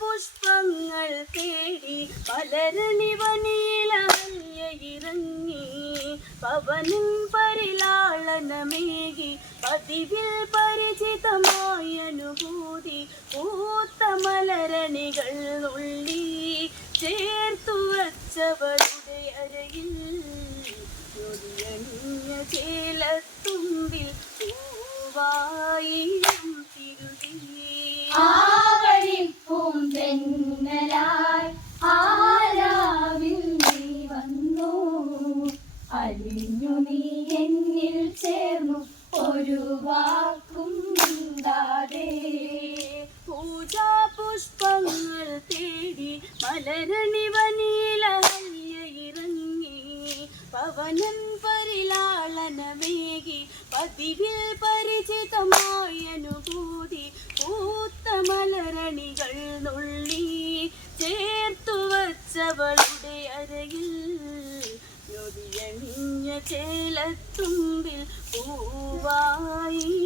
പുഷ്പങ്ങൾ തേടി മലരണിവനിയിലയിറങ്ങി പവനും പരിലാളനമേകി പതിവിൽ പരിചിതമായ അനുഭൂതി പൂത്ത മലരണികൾ ഉള്ളി ചേർത്തു വച്ചവളുടെ അരയിൽ ഒരിയണിഞ്ഞ ചേലത്തുമ്പിൽ പൂവായിരം തിരുതി ആവണിപ്പൂം തെന്നലായി ആരാവിൽ നീ വന്നു അലിഞ്ഞു നീ എന്നിൽ ചേർന്നു ഒരു വാക്കും മിണ്ടാതെ പൂജാ പുഷ്പങ്ങൾ തേടി മലരണിവനിയിലയിറങ്ങി പവനൻ പരിലാളനമേകി പതിവിൽ പരിചിതമായ അനുഭൂതി പൂത്ത മലരണികൾ നുള്ളി ചേർത്തു വച്ചവളുടെ അരയിൽ ഞൊടിയണിഞ്ഞ ചേലത്തുമ്പിൽ പൂവായി